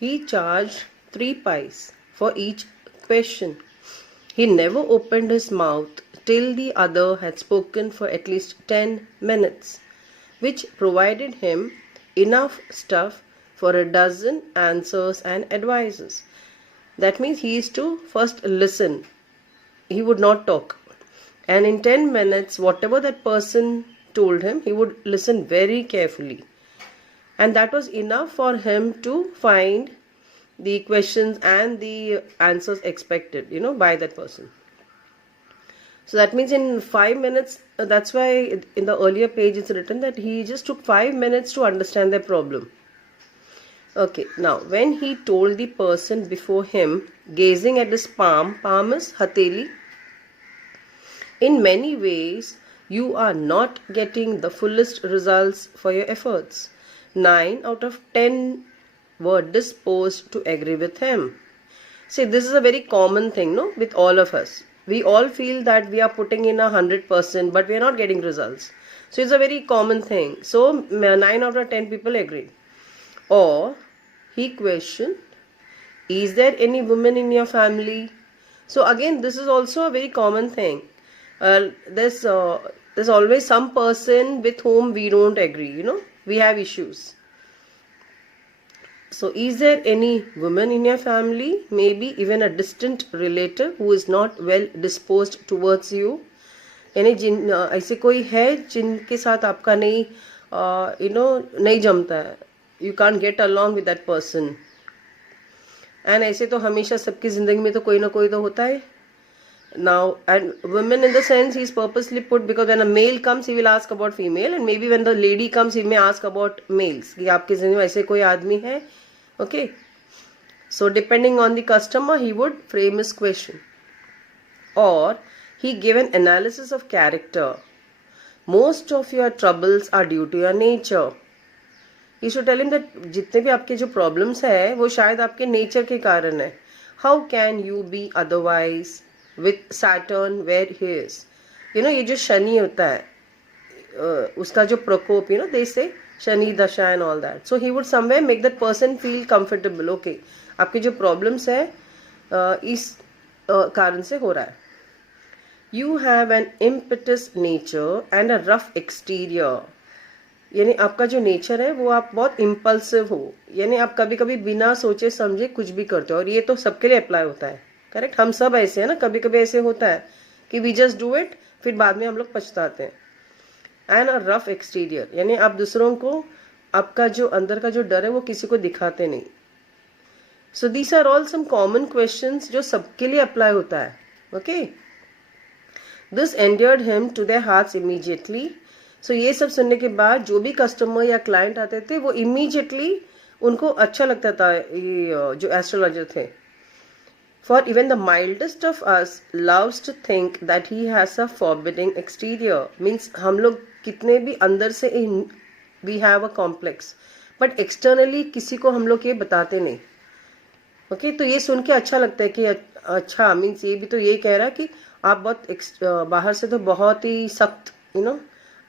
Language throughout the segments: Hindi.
He charged 3 pice for each question. He never opened his mouth till the other had spoken for at least 10 minutes, which provided him enough stuff for a dozen answers and advices. That means he is to first listen. He would not talk. And in 10 minutes, whatever that person told him, he would listen very carefully. And that was enough for him to find the questions and the answers expected, by that person. So that means in 5 minutes, that's why in the earlier page it's written that he just took 5 minutes to understand the problem. Okay, now when he told the person before him, gazing at his palm is hateli, in many ways you are not getting the fullest results for your efforts. 9 out of 10 were disposed to agree with him. See, this is a very common thing, no, with all of us. We all feel that we are putting in 100%, but we are not getting results. So it's a very common thing. So 9 out of 10 people agreed. Or he questioned, is there any woman in your family? So again, this is also a very common thing. There's always some person with whom we don't agree, we have issues. So is there any woman in your family, maybe even a distant relative who is not well disposed towards you? यानी ऐसे कोई है जिनके साथ आपका नहीं नहीं जमता है, you can't get along with that person. And ऐसे तो हमेशा सबकी जिंदगी में तो कोई ना कोई तो होता है. Now, and women in the sense he is purposely put because when a male comes he will ask about female, and maybe when the lady comes he may ask about males कि आपके जिंदगी में ऐसे कोई आदमी है. Okay, so depending on the customer he would frame his question, or he gave an analysis of character. Most of your troubles are due to your nature. He should tell him that जितने भी आपके जो problems है वो शायद आपके nature के कारण है. How can you be otherwise with Saturn where he is? ये जो शनि होता है उसका जो प्रकोप, they say शनि दशा and all that. So he would somewhere make that person feel comfortable. Okay, आपके जो problems है इस कारण से हो रहा है. You have an impetuous nature and a rough exterior. यानी आपका जो नेचर है वो आप बहुत इम्पल्सिव हो, यानी आप कभी कभी बिना सोचे समझे कुछ भी करते हो, और ये तो सबके लिए अप्लाई होता है. करेक्ट, हम सब ऐसे हैं ना, कभी कभी ऐसे होता है कि वी जस्ट डू इट, फिर बाद में हम लोग पछताते हैं. एंड अ रफ एक्सटीरियर, यानी आप दूसरों को आपका जो अंदर का जो डर है वो किसी को दिखाते नहीं. So these are all some common questions जो सबके लिए अप्लाई होता है. Okay, this endeared him to their hearts immediately. So ये सब सुनने के बाद जो भी कस्टमर या क्लाइंट आते थे वो इमीडिएटली उनको अच्छा लगता था ये जो एस्ट्रोलॉजर थे. For even the mildest of us loves to think that he has a forbidding exterior. Means हम लोग कितने भी अंदर से we have a complex, but externally किसी को हम लोग ये बताते नहीं. Okay, तो ये सुन के अच्छा लगता है कि अच्छा, मीन्स ये भी तो ये कह रहा है कि आप बहुत बाहर से तो बहुत ही सख्त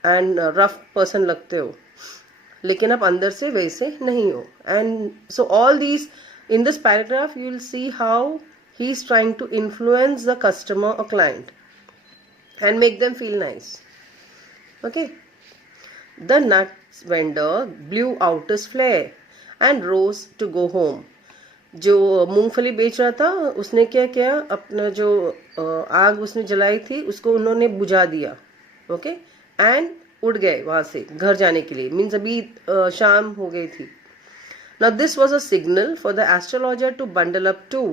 एंड रफ पर्सन लगते हो, लेकिन आप अंदर से वैसे नहीं हो. And so all these in this paragraph you will see how he is trying to influence the customer or client and make them feel nice. Okay, the nuts vendor blew out his flare and rose to go home. जो मूंगफली बेच रहा था उसने क्या किया, अपना जो आग उसने जलाई थी उसको उन्होंने बुझा दिया. ओके, एंड उड़ गए वहां से घर जाने के लिए. मीन्स अभी शाम हो गई थी. Now this was a signal for the astrologer to bundle up too.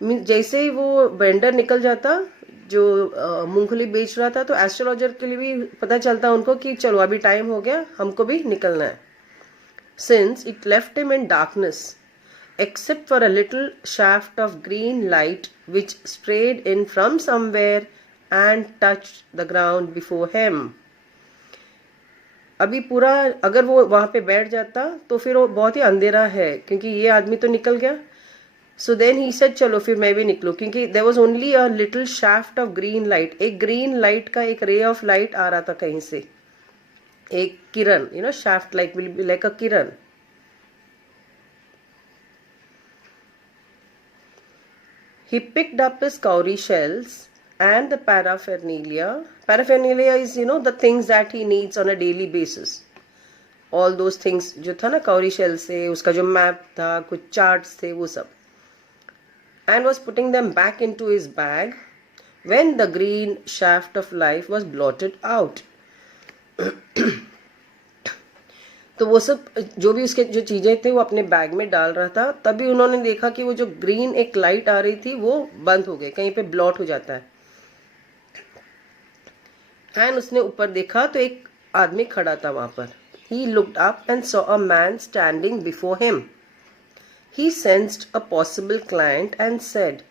जैसे ही वो वेंडर निकल जाता जो मूंगफली बेच रहा था, तो एस्ट्रोलॉजर के लिए भी पता चलता उनको कि चलो अभी टाइम हो गया, हमको भी निकलना है. Since it left him in darkness except for a little shaft of green light which spread in from somewhere and touched the ground before him. अभी पूरा अगर वो वहां पे बैठ जाता तो फिर वो बहुत ही अंधेरा है, क्योंकि ये आदमी तो निकल गया. So then he said चलो फिर मैं भी निकलूं, क्योंकि there was only a little shaft of green light. एक green light का एक ray of light आ रहा था कहीं से, एक किरण, shaft like will be like a Kiran. He picked up his cowrie shells and the paraphernalia. Paraphernalia is, the things that he needs on a daily basis. All those things जो था ना cowrie shell से, उसका जो map था, कुछ charts थे, वो सब. And was putting them back into his bag when the green shaft of life was blotted out. तो वो सब जो भी उसके जो चीजें थे वो अपने बैग में डाल रहा था, तभी उन्होंने देखा कि वो जो ग्रीन एक लाइट आ रही थी वो बंद हो गई, कहीं पे ब्लॉट हो जाता है. एंड उसने ऊपर देखा तो एक आदमी खड़ा था वहां पर. He looked up and saw a man standing before him. He sensed a possible client and said,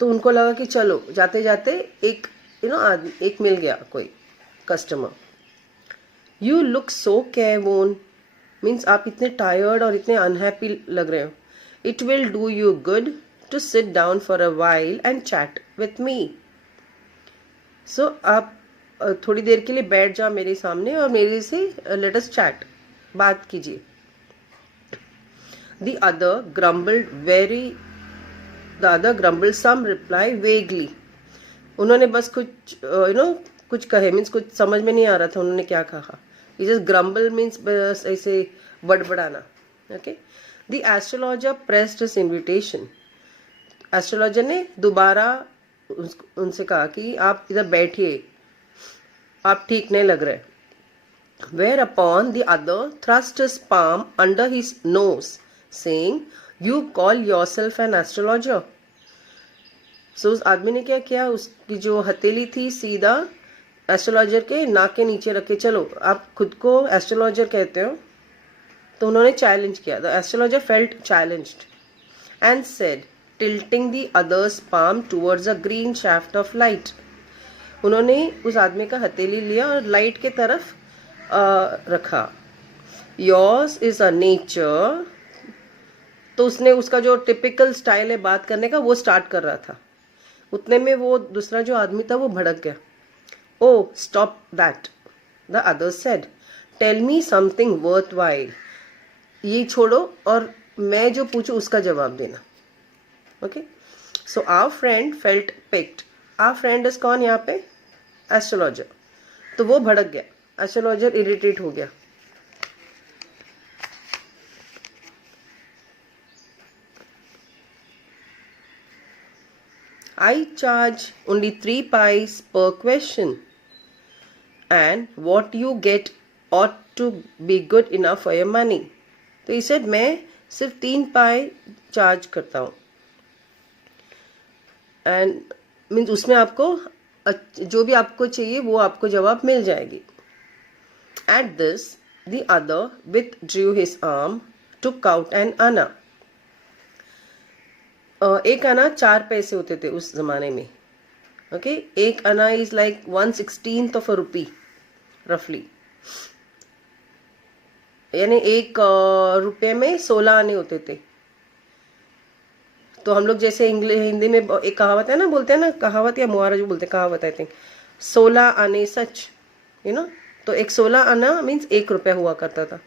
तो उनको लगा कि चलो जाते जाते एक आदमी एक मिल गया, कोई customer. You look so careworn, means आप इतने टायर्ड और इतने अनहैप्पी लग रहे हो. It will do you good to sit down for a while and chat with me. So आप थोड़ी देर के लिए बैठ जाओ मेरे सामने और मेरे से let us chat, बात कीजिए. The other grumbled some reply vaguely. उन्होंने बस कुछ कुछ कहे, मीन्स कुछ समझ में नहीं आ रहा था उन्होंने क्या कहा. He just grumble means बस ऐसे बड़बड़ाना. Okay. The astrologer pressed his invitation. Astrologer ने दोबारा उनसे कहा कि आप इधर बैठिए, आप ठीक नहीं लग रहे. Whereupon the other thrust his palm under his nose, saying, "You call yourself an astrologer?" So उस आदमी ने क्या किया, उसकी जो हथेली थी सीधा एस्ट्रोलॉजर के नाक के नीचे रखे, चलो आप खुद को एस्ट्रोलॉजर कहते हो. तो उन्होंने चैलेंज किया. The astrologer felt challenged and said, tilting the other's palm towards a green shaft of light. उन्होंने उस आदमी का हथेली लिया और लाइट के तरफ रखा. Yours is a nature. तो उसने उसका जो टिपिकल स्टाइल है बात करने का वो स्टार्ट कर रहा था. उतने में वो दूसरा जो आदमी था वो भड़क गया. Oh, stop that, the other said. Tell me something worthwhile. ये छोड़ो और मैं जो पूछूं उसका जवाब देना. Okay, so our friend felt picked. Our friend is कौन यहाँ पे? एस्ट्रोलॉजर. तो वो भड़क गया, एस्ट्रोलॉजर इरिटेट हो गया. I charge only 3 pies per question, and what you get ought to be good enough for your money. तो he said मैं सिर्फ 3 पाई चार्ज करता हूँ. एंड मीन्स उसमें आपको जो भी आपको चाहिए वो आपको जवाब मिल जाएगी. At this the other withdrew his arm, took out an आना. एक आना 4 पैसे होते थे उस जमाने में. ओके, एक आना इज लाइक 1/16 ऑफ अ रुपी रफली, यानी एक रुपये में 16 आने होते थे. तो हम लोग जैसे हिंदी में एक कहावत है ना, बोलते हैं ना, कहावत या मुहावरा जो बोलते हैं, कहावत आई थिंक, 16 आने सच, तो एक 16 आना मीन्स 1 रुपया हुआ करता था.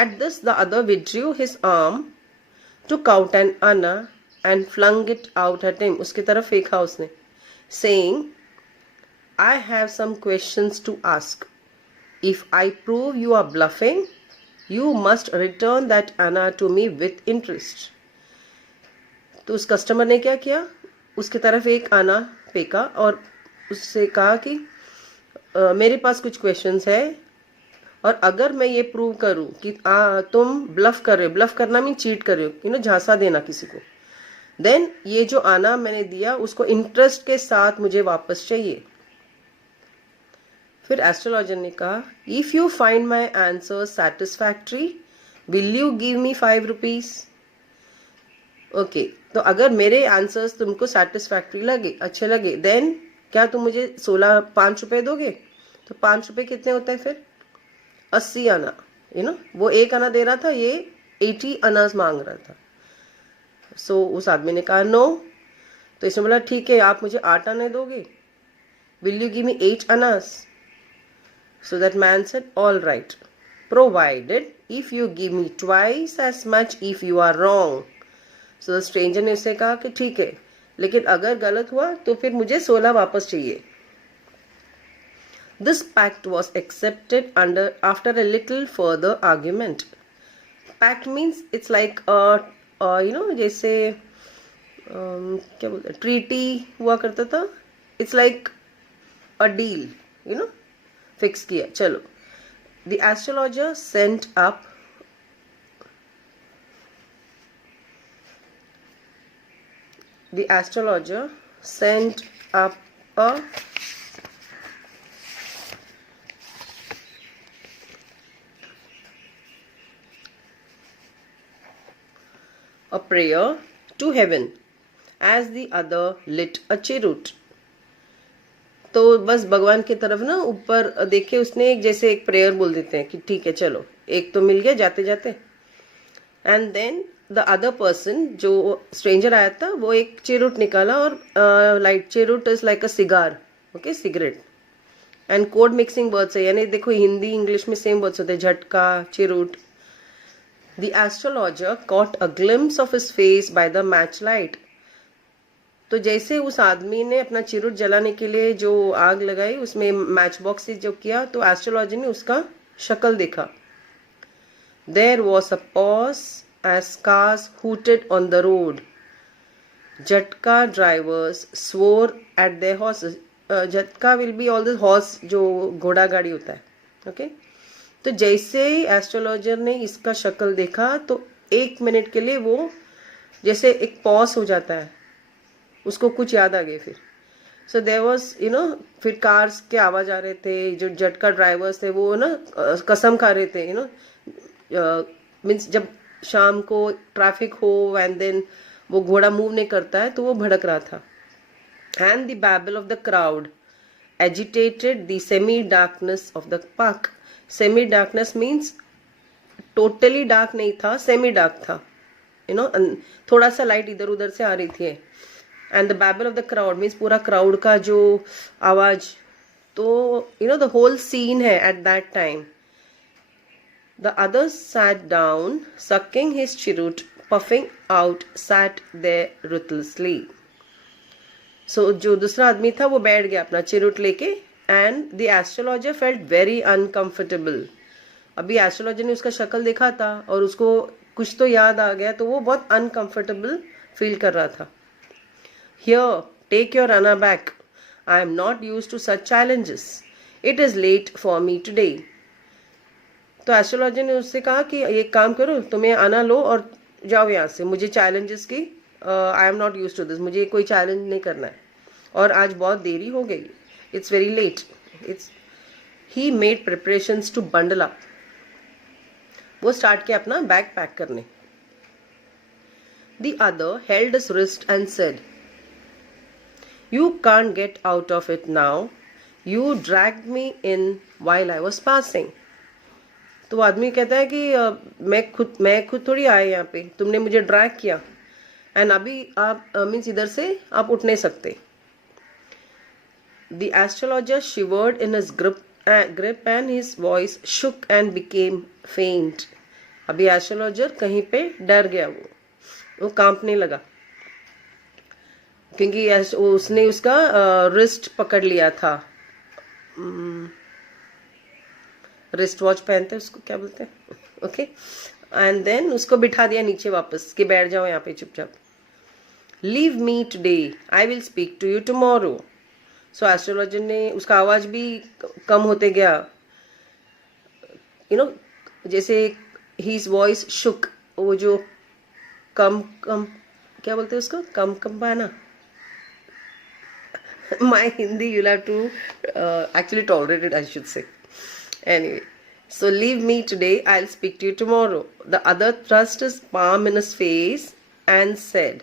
At this the other withdrew his arm, took out an आना and flung it out at him. उसकी तरफ फेंका उसने, saying, I have some questions to ask. If I prove you are bluffing, you must return that आना to me with interest. तो उस कस्टमर ने क्या किया, उसकी तरफ एक आना फेंका और उससे कहा कि मेरे पास कुछ क्वेश्चंस है और अगर मैं ये प्रूव करूं कि तुम ब्लफ कर रहे हो, ब्लफ करना मीन चीट कर रहे हो, झांसा देना किसी को, देन ये जो आना मैंने दिया उसको इंटरेस्ट के साथ मुझे वापस चाहिए. फिर एस्ट्रोलॉजर ने कहा, if you find my answer satisfactory will you give me 5 rupees. Okay, तो अगर मेरे आंसर्स तुमको सेटिस्फैक्ट्री लगे, अच्छे लगे, देन क्या तुम मुझे 5 रुपए दोगे. तो 5 रुपए कितने होते हैं फिर? 80 आना. वो एक आना दे रहा था, ये 80 आनास मांग रहा था. सो उस आदमी ने कहा नो. तो इसने बोला ठीक है, आप मुझे 8 आने दोगे. Will you give me 8 annas? So that man said all right, provided if you give me twice as much if you are wrong. So stranger ने उससे कहा कि ठीक है, लेकिन अगर गलत हुआ तो फिर मुझे 16 वापस चाहिए. This pact was accepted after a little further argument. Pact means it's like जैसे क्या बोलते हैं, ट्रीटी हुआ करता था. It's like a deal, fix किया. चलो. The astrologer sent up a prayer to heaven as the other lit a cheroot. तो बस भगवान की तरफ ना ऊपर देखे उसने जैसे एक प्रेयर बोल देते हैं कि ठीक है चलो, एक तो मिल गया जाते जाते. And then the other person, जो स्ट्रेंजर आया था, वो एक चेरूट निकाला और light cheroot is like a cigar, okay, cigarette. And code mixing words है, यानी देखो हिंदी इंग्लिश में सेम वर्ड्स होते हैं, झटका, cheroot. The astrologer caught a glimpse of his face by the match light. तो जैसे उस आदमी ने अपना चिरुट जलाने के लिए जो आग लगाई उसमें मैच बॉक्स से जो किया, तो एस्ट्रोलॉजी ने उसका शक्ल देखा. There was a pause as cars hooted on the road. झटका drivers swore at their horses. झटका will be all the horse, जो घोड़ा गाड़ी होता है, ओके. तो जैसे ही एस्ट्रोलॉजर ने इसका शक्ल देखा तो 1 मिनट के लिए वो जैसे एक पॉज हो जाता है, उसको कुछ याद आ गए फिर. सो देयर वाज फिर कार्स के आवाज आ रहे थे. जो झटका ड्राइवर्स थे वो कसम खा रहे थे, मीन्स जब शाम को ट्रैफिक हो एंड देन वो घोड़ा मूव नहीं करता है तो वो भड़क रहा था. And the babble of the crowd agitated the semi darkness of the park. Semi darkness means totally dark नहीं था, सेमी डार्क था, थोड़ा सा लाइट इधर उधर से आ रही थी. And the babble of the crowd means पूरा क्राउड का जो आवाज. तो द होल सीन है at that time. The others sat down sucking his cheroot, puffing out, sat there ruthlessly. So जो दूसरा आदमी था वो बैठ गया अपना चिरुट लेके. And the astrologer felt very uncomfortable. अभी एस्ट्रोलॉजर ने उसका शक्ल देखा था और उसको कुछ तो याद आ गया, तो वो बहुत अनकंफर्टेबल फील कर रहा था. Here, take your Anna back. I am not used to such challenges. It is late for me today. तो एस्ट्रोलॉजर ने उससे कहा कि एक काम करो, तुम्हें आना लो और जाओ यहाँ से. मुझे चैलेंजेस की I am not use to this. मुझे कोई चैलेंज नहीं करना है और आज बहुत देरी हो गई. It's very late. He made preparations to bundle up. वो स्टार्ट किया अपना बैग पैक करने. The other held his wrist and said, You can't get out of it now. You dragged me in while I was passing. तो आदमी कहता है कि मैं खुद थोड़ी आया यहाँ पे, तुमने मुझे ड्रैग किया एंड अभी आप मीन्स इधर से आप उठ नहीं सकते. The astrologer shivered in his grip and his voice shook and became faint. अभी एस्ट्रोलॉजर कहीं पे डर गया, वो कांपने लगा क्योंकि उसने उसका रिस्ट पकड़ लिया था. रिस्ट वॉच पहनते हैं, उसको क्या बोलते हैं, ओके. एंड देन उसको बिठा दिया नीचे वापस कि बैठ जाओ यहाँ पे चुपचाप. Leave me today, I will speak to you tomorrow. So astrologer ने, उसका आवाज भी कम होते गया, जैसे हीज वॉइस शुक. वो जो कम क्या बोलते हैं उसको, कम पाना. My Hindi you'll have to actually tolerate it, I should say. Anyway, so leave me today, I'll speak to you tomorrow. The other thrust his palm in his face and said.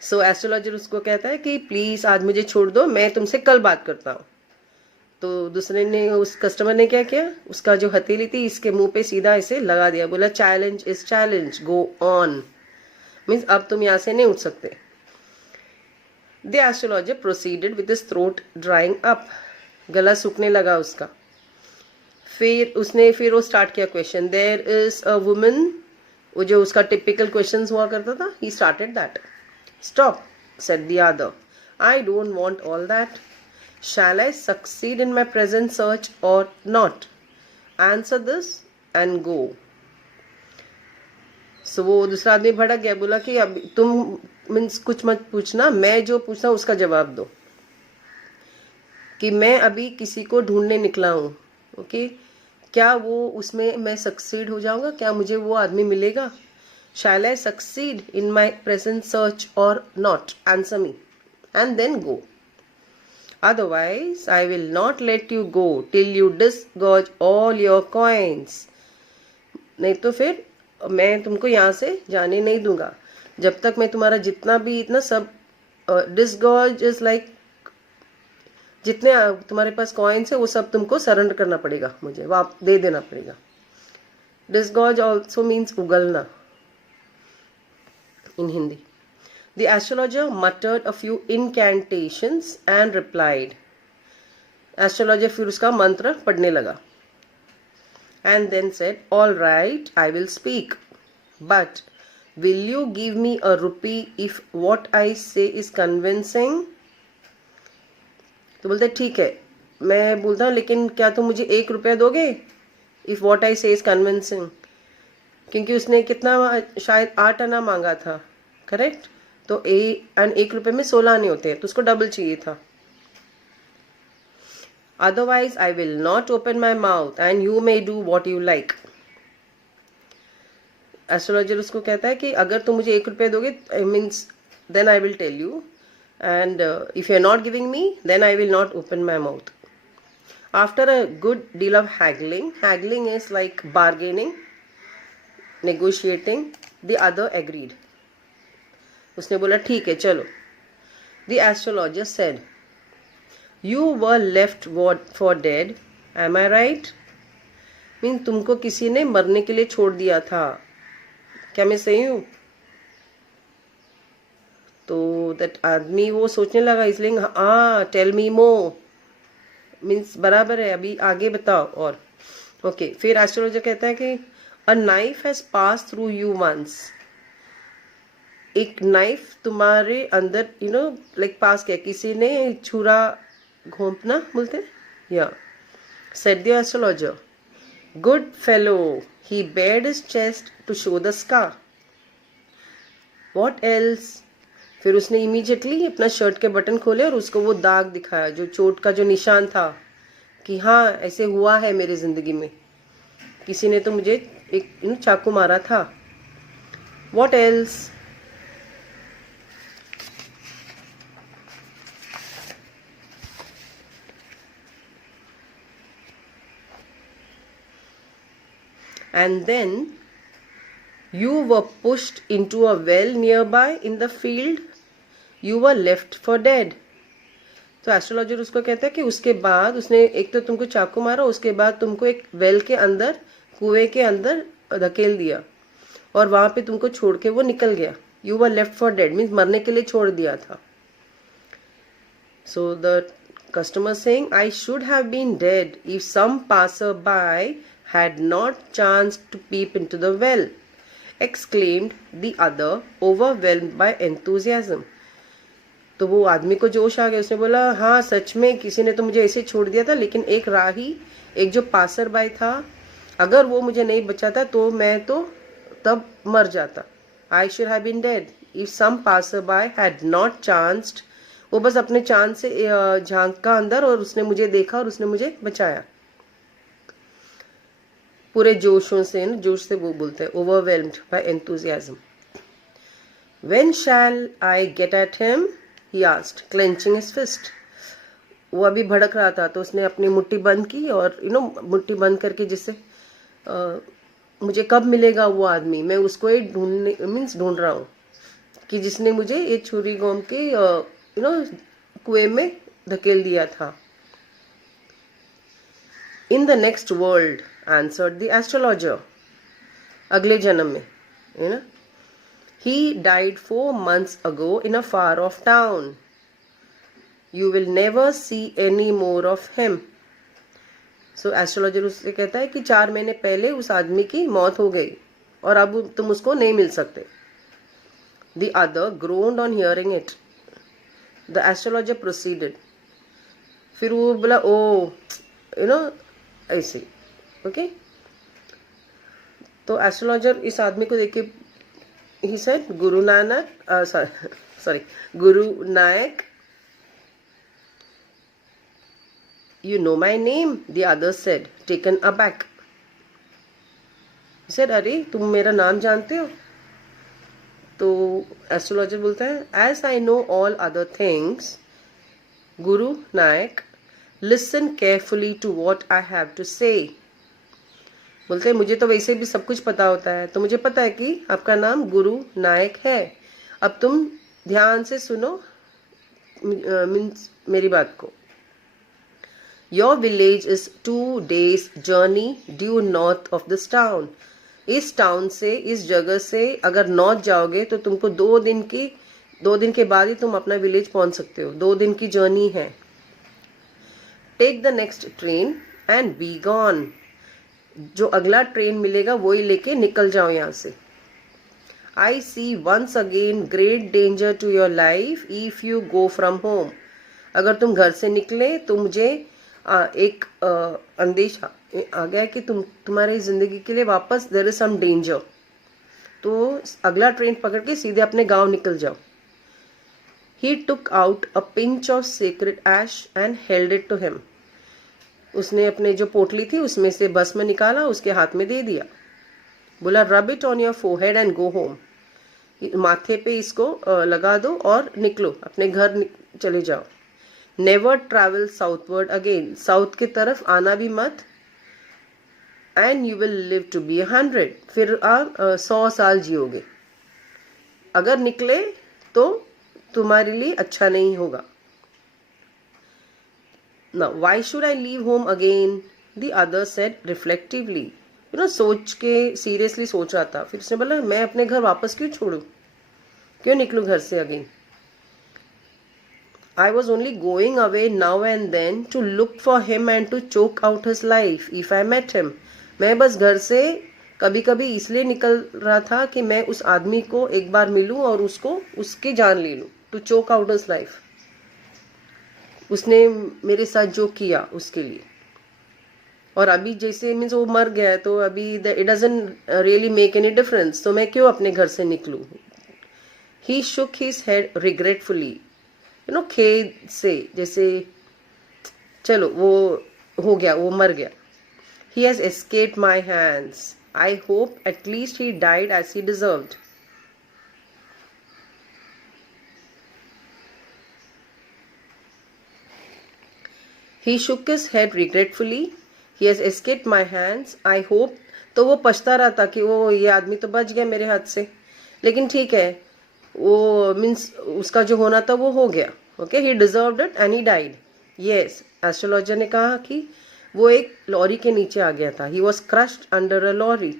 So astrologer उसको कहता है कि प्लीज आज मुझे छोड़ दो, मैं तुमसे कल बात करता हूँ. तो दूसरे ने, उस कस्टमर ने क्या किया, उसका जो हथेली थी इसके मुंह पे सीधा इसे लगा दिया. बोला challenge is challenge, go on. Means अब तुम यहाँ से नहीं उठ सकते. The astrologer proceeded with his throat drying up. गला सूखने लगा उसका. फिर वो स्टार्ट किया question. There is a woman, वो जो उसका टिपिकल क्वेश्चंस हुआ करता था, he started that. Stop, said the other. I don't want all that. Shall I succeed in my present search or not? Answer this and go. So वो दूसरा आदमी भड़क गया, बोला कि अब तुम मीन्स कुछ मत पूछना, मैं जो पूछना उसका जवाब दो, कि मैं अभी किसी को ढूंढने निकला हूँ. ओके, क्या वो उसमें मैं सक्सीड हो जाऊंगा, क्या मुझे वो आदमी मिलेगा? Shall I succeed in my present search or not? Answer me and then go. Otherwise, I will not let you go till you disgorge all your coins. नहीं तो फिर मैं तुमको यहाँ से जाने नहीं दूंगा जब तक मैं तुम्हारा जितना भी इतना सब डिसगॉर्ज इज लाइक जितने तुम्हारे पास कॉइन्स है वो सब तुमको सरेंडर करना पड़ेगा, मुझे वापस दे देना पड़ेगा. डिसगॉर्ज ऑल्सो मीन्स उगलना in Hindi. The astrologer muttered a few incantations and replied. Astrologer फिर उसका मंत्र पढ़ने लगा. And then said, all right, I will speak. But will you give me a rupee if what I say is convincing? तो बोलते ठीक है, मैं बोलता हूँ, लेकिन क्या तुम मुझे 1 रुपया दोगे? If what I say is convincing. क्योंकि उसने कितना शायद 8 आना मांगा था, करेक्ट? तो 1 रुपए में 16 आने होते हैं, तो उसको डबल चाहिए था. Otherwise I will not open my mouth and you may do what you like. Astrologer उसको कहता है कि अगर तुम मुझे 1 रुपये दोगे, means then I will tell you, and if you are not giving me then I will not open my mouth. After a good deal of haggling is like bargaining, negotiating, the other agreed. उसने बोला ठीक है चलो. The astrologer said, you were left for dead, am I right? Mean तुमको किसी ने मरने के लिए छोड़ दिया था, क्या मैं सही हूँ? तो दैट आदमी वो सोचने लगा, इसलिए हाँ टेल मी मोर, मीन्स बराबर है, अभी आगे बताओ. और ओके, फिर एस्ट्रोलॉजर कहता है कि A knife has passed through you once. एक नाइफ तुम्हारे अंदर लाइक पास किया, किसी ने छुरा घोंपना बोलते या. Said the astrologer, good fellow, he bared his chest to show the scar. What else? फिर उसने इमीडिएटली अपना शर्ट के बटन खोले और उसको वो दाग दिखाया, जो चोट का जो निशान था, कि हाँ ऐसे हुआ है मेरी जिंदगी में, किसी ने तो मुझे एक चाकू मारा था. What else? And then you were pushed into a well nearby in the field. You were left for dead. तो एस्ट्रोलॉजर उसको कहता है कि उसके बाद उसने एक तो तुमको चाकू मारा, उसके बाद तुमको एक वेल के अंदर, कुएं के अंदर धकेल दिया और वहां पे तुमको छोड़ के वो निकल गया. You were left for dead means मरने के लिए छोड़ दिया था. So the customer saying, I should have been dead if some passer by had not chance to peep into the well, exclaimed the other, overwhelmed by enthusiasm. तो वो आदमी को जोश आ गया, उसने बोला हाँ सच में किसी ने तो मुझे ऐसे छोड़ दिया था, लेकिन एक राही, एक जो पासर बाय था, अगर वो मुझे नहीं बचाता तो मैं तो तब मर जाता. I should have been dead if some passer by had not chanced. वो बस अपने चांद से झांका अंदर और उसने मुझे देखा और उसने मुझे बचाया. पूरे जोश से वो बोलते हैं, overwhelmed by enthusiasm. When shall I get at him, he asked, clenching his fist. वो अभी भड़क रहा था तो उसने अपनी मुट्ठी बंद की और मुट्ठी बंद करके, जिससे मुझे कब मिलेगा वो आदमी, मैं उसको ही ढूंढ रहा हूँ कि जिसने मुझे ये छुरी घोंप के कुएं में धकेल दिया था. In the next world, answered the astrologer. अगले जन्म में, he died 4 months ago in a far off town. You will never see any more of him. So astrologer उससे कहता है कि 4 महीने पहले उस आदमी की मौत हो गई. और अब तुम उसको नहीं मिल सकते. The other groaned on hearing it. The astrologer proceeded. फिर वो बोला ओ ऐसे. ओके, तो एस्ट्रोलॉजर इस आदमी को देख के he said, Guru Nanak, sorry, Guru Nayak, you know my name? The other said, taken aback. He said, अरे तुम मेरा नाम जानते हो? तो एस्ट्रोलॉजर बोलता है, as I know all other things, Guru Nayak, listen carefully to what I have to say. बोलते हैं मुझे तो वैसे भी सब कुछ पता होता है, तो मुझे पता है कि आपका नाम गुरु नायक है. अब तुम ध्यान से सुनो मीन्स मेरी बात को. Your village is 2 days journey due north of this town. इस टाउन से, इस जगह से अगर नॉर्थ जाओगे तो तुमको 2 दिन के बाद ही तुम अपना विलेज पहुंच सकते हो. 2 दिन की जर्नी है. Take the next train and be gone. जो अगला ट्रेन मिलेगा वही लेके निकल जाओ यहाँ से. I see once again great danger to your life if you go from home. अगर तुम घर से निकले तो मुझे एक अंदेशा आ गया कि तुम्हारी जिंदगी के लिए वापस देयर इज सम डेंजर. तो अगला ट्रेन पकड़ के सीधे अपने गांव निकल जाओ. He took out a pinch of secret ash and held it to him. उसने अपने जो पोटली थी उसमें से भस्म निकाला, उसके हाथ में दे दिया. बोला rub it on your forehead and go home. माथे पे इसको लगा दो और निकलो, अपने घर चले जाओ. Never travel southward again. South की तरफ आना भी मत. And you will live to be 100. फिर आप 100 साल जियोगे. अगर निकले तो तुम्हारे लिए अच्छा नहीं होगा. Now, why should I leave home again? The other said reflectively. सोच के सीरियसली सोच रहा था. फिर उसने बोला मैं अपने घर वापस क्यों छोड़ू, क्यों निकलूं घर से again. I was only going away now and then to look for him and to choke out his life if I met him. मैं बस घर से कभी कभी इसलिए निकल रहा था कि मैं उस आदमी को एक बार मिलूं और उसकी जान ले लूं. To choke out his life. उसने मेरे साथ जो किया उसके लिए. और अभी जैसे मीन्स वो मर गया है तो अभी it doesn't really make any difference. तो मैं क्यों अपने घर से निकलूं. ही शुक हिज हेड रिग्रेटफुली. खेद से, जैसे चलो वो हो गया, वो मर गया. He has escaped my hands. I hope at least he died as he deserved. He shook his head regretfully. He has escaped my hands. I hope. तो वो पछता रहा था कि वो ये आदमी तो बच गया मेरे हाथ से. लेकिन ठीक है, वो मीन्स उसका जो होना था वो हो गया. Okay, he deserved it and he died. Yes, astrologer ने कहा कि वो एक लॉरी के नीचे आ गया था. He was crushed under a lorry.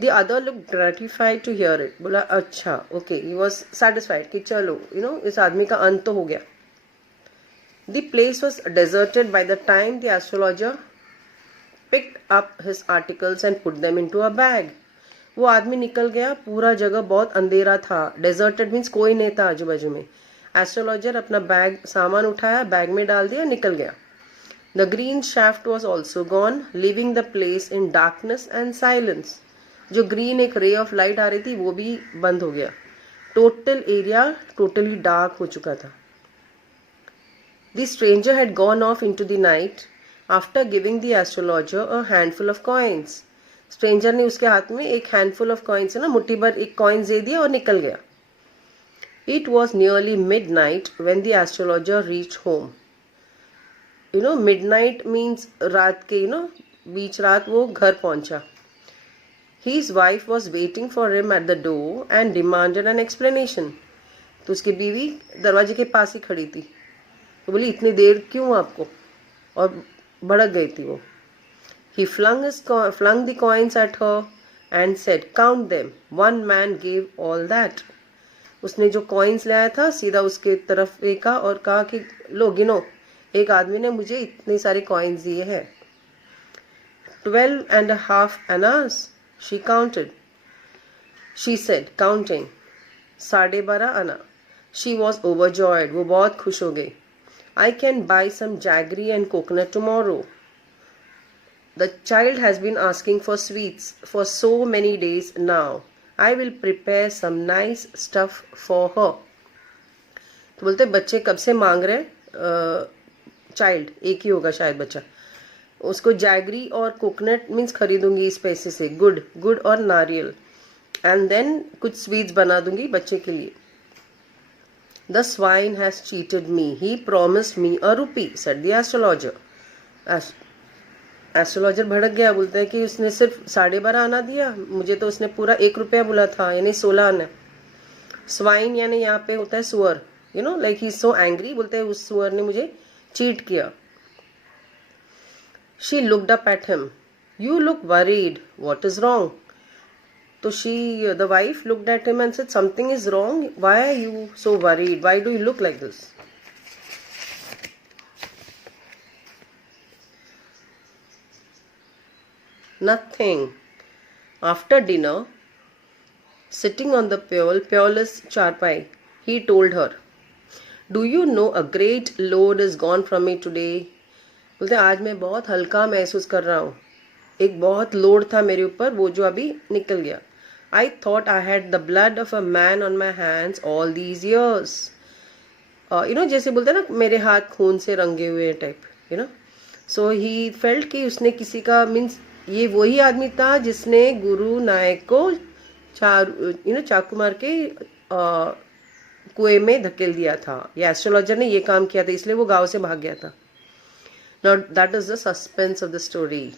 The other looked gratified to hear it. बोला अच्छा, okay. He was satisfied कि चलो इस आदमी का अंत तो हो गया. The place was deserted by the time the astrologer picked up his articles and put them into a bag. वो आदमी निकल गया. पूरा जगह बहुत अंधेरा था. Deserted means कोई नहीं था आजू बाजू में. एस्ट्रोलॉजर अपना बैग सामान उठाया, बैग में डाल दिया, निकल गया. The green shaft was also gone, leaving the place in darkness and silence. जो ग्रीन एक रे ऑफ लाइट आ रही थी वो भी बंद हो गया. टोटल एरिया टोटली डार्क हो चुका था. The stranger had gone off into the night after giving the astrologer a handful of coins. Stranger ने उसके हाथ में एक handful of coins मुट्ठी भर एक coins दे दिया और निकल गया. It was nearly midnight when the astrologer reached home. Midnight means रात के बीच रात वो घर पहुंचा. His wife was waiting for him at the door and demanded an explanation. तो उसकी बीवी दरवाजे के पास ही खड़ी थी. तो बोली इतनी देर क्यों आपको, और भड़क गई थी वो. He flung the coins at her and said, count them. One man gave all that. उसने जो coins लाया था सीधा उसके तरफ फेंका और कहा कि लो गिनो, एक आदमी ने मुझे इतने सारे coins दिए हैं. 12.5 annas, she counted. She said, counting. 12:30 आना. She was overjoyed. वो बहुत खुश हो गई. I can buy some jaggery and coconut tomorrow. The child has been asking for sweets for so many days now. I will prepare some nice stuff for her. तो बोलते बच्चे कब से मांग रहे. चाइल्ड एक ही होगा शायद बच्चा. उसको जैगरी और कोकोनट मीन्स खरीदूंगी इस पैसे से. गुड़ और नारियल. एंड देन कुछ स्वीट्स बना दूंगी बच्चे के लिए. The swine has cheated me. He promised me a rupee, said the astrologer. Astrologer भड़क गया. बोलते हैं कि उसने सिर्फ 12:30 आना दिया, मुझे तो उसने पूरा 1 रुपया बोला था, यानी 16 आना. स्वाइन यानी यहाँ पे होता है सुअर. You know like he is so angry. बोलते हैं उस सुअर ने मुझे चीट किया. She looked up at him. You look worried. What is wrong? तो the wife looked at him and said something is wrong. Why are you so worried? Why do you look like this? Nothing. After dinner, sitting on the Paola's charpai, he told her, "Do you know a great load is gone from me today?" बोलते आज मैं बहुत हल्का महसूस कर रहा हूँ. एक बहुत लोड था मेरे ऊपर, वो जो अभी निकल गया. I thought I had the blood of a man on my hands all these years. जैसे बोलते हैं ना मेरे हाथ खून से रंगे हुए टाइप. So he felt कि उसने किसी का मीन्स ये वही आदमी था जिसने गुरु नायक को चाकू मार के कुएं में धकेल दिया था. ये एस्ट्रोलॉजर ने ये काम किया था, इसलिए वो गांव से भाग गया था. Now that is the suspense of the story.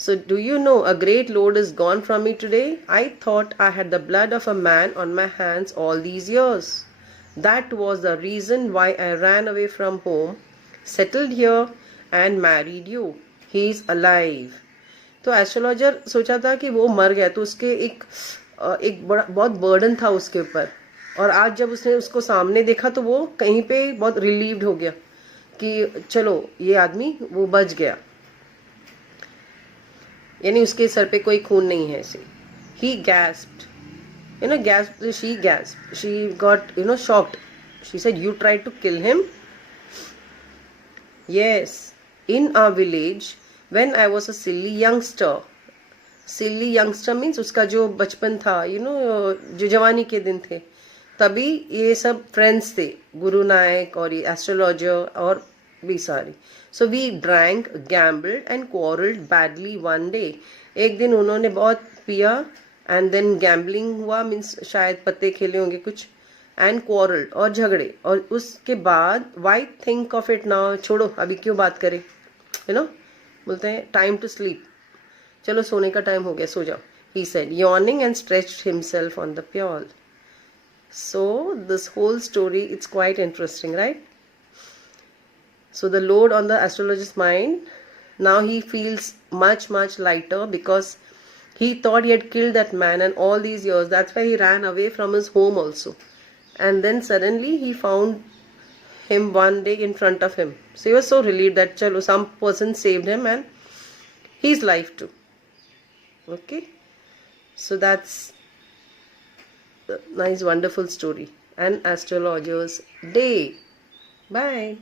So do you know a great load is gone from me today. I thought I had the blood of a man on my hands all these years. That was the reason why I ran away from home, settled here and married you. He is alive. तो एस्ट्रोलॉजर सोचा था कि वो मर गया, तो उसके एक बड़ा बहुत बर्डन था उसके ऊपर. और आज जब उसने उसको सामने देखा तो वो कहीं पे बहुत रिलीव्ड हो गया कि चलो ये आदमी वो बच गया, यानी उसके सर पे कोई खून नहीं है ऐसे. ही gasped, she got shocked. She said, "You tried to kill him?" Yes, in our village when I was a silly youngster. Silly youngster means उसका जो बचपन था, जो जवानी के दिन थे, तभी ये सब फ्रेंड्स थे, गुरु नायक और ये एस्ट्रोलॉजर और भी सारी. So we drank, gambled and quarreled badly one day. एक दिन उन्होंने बहुत पिया and then gambling हुआ, means शायद पत्ते खेले होंगे कुछ, and quarreled और झगड़े. और उसके बाद why think of it now, छोड़ो अभी क्यों बात करें, बोलते हैं टाइम टू स्लीप. चलो सोने का टाइम हो गया, सो जाओ. He said, yawning and stretched himself on the pole. So this whole story, it's quite interesting, right? So the load on the astrologer's mind, now he feels much lighter because he thought he had killed that man and all these years. That's why he ran away from his home also. And then suddenly he found him one day in front of him. So he was so relieved that chalo, some person saved him and his life too. Okay, so that's the nice wonderful story. An astrologer's day. Bye.